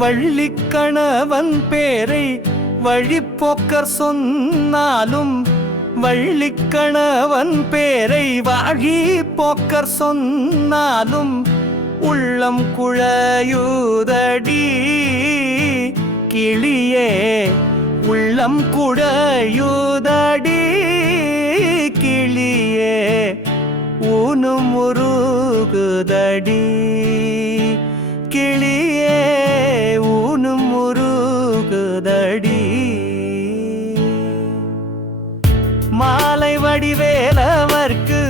வள்ளி கணவன் பேரை வழிப்போக்கர் சொன்னாலும் வள்ளி கணவன் பேரை வாழி போக்கர் சொன்னாலும் உள்ளம் குழையுதடி கிளியே உள்ளம் குழையுதடி கிளியே ஊனும் முருகுதடி முருகுதடி மாலை வடிவேலவர்க்கு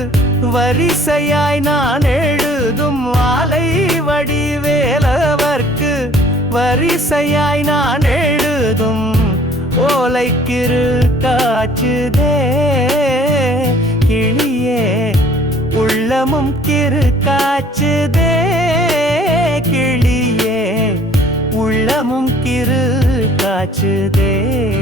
வரிசையாய் நான் எழுதும் மாலை வடிவேலவர்க்கு வரிசையாய் நான் எழுதும் ஓலைக்கிரு காச்சுதே கிளியே உள்ளமும் கிரு காச்சுதே கிளியே உள்ளமும் கிரு காச்சுதே மாடுமனை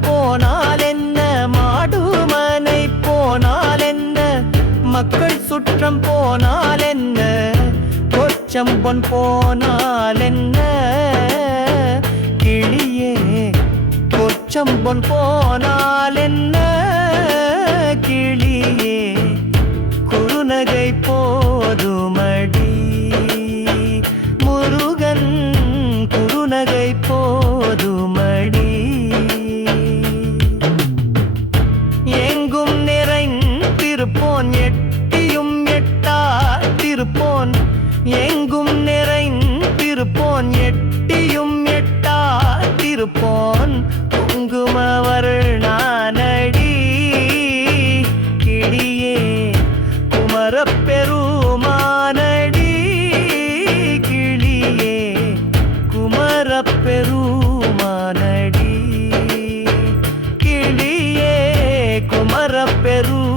போனால் என்ன மாடுமனை போனால் என்ன மக்கள் சுற்றம் போனால் என்ன கொச்சம்பொன் போனால் என்ன கிளியே கொச்சம்பொன் போனால் என்ன கிளியே குறுநகை போதுமடி. முருகன் குறுநகை போதுமடி Peru.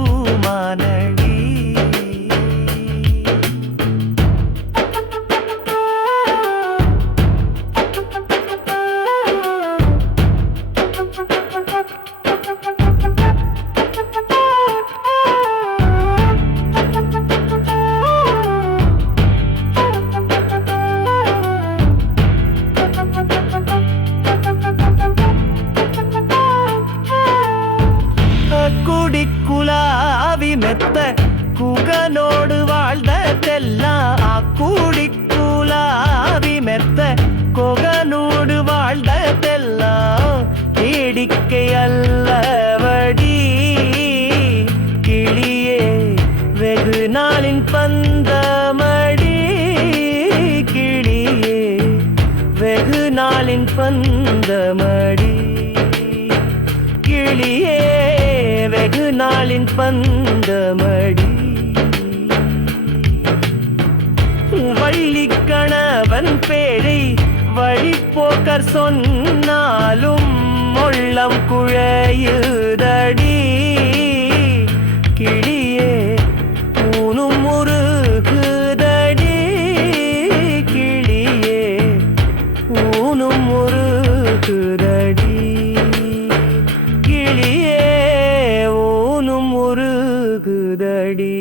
வாழ்ந்ததெல்லாம் குடிக்குலாவி மெத்த குகனோடு வாழ்ந்ததெல்லாம் வேடிக்கை அல்லவடி கிளியே வெகு நாளின் பந்தமடி. கிளியே வெகு நாளின் பந்தமடி. வள்ளி கணவன் பேரை வழிப்போக்கர் சொன்னாலும் உள்ளம் குழையுதடி. கிளியே ஊனும் முருகுதடி கிளியே ஊனும் முருகுதடி கிளியே ஊனும் முருகுதடி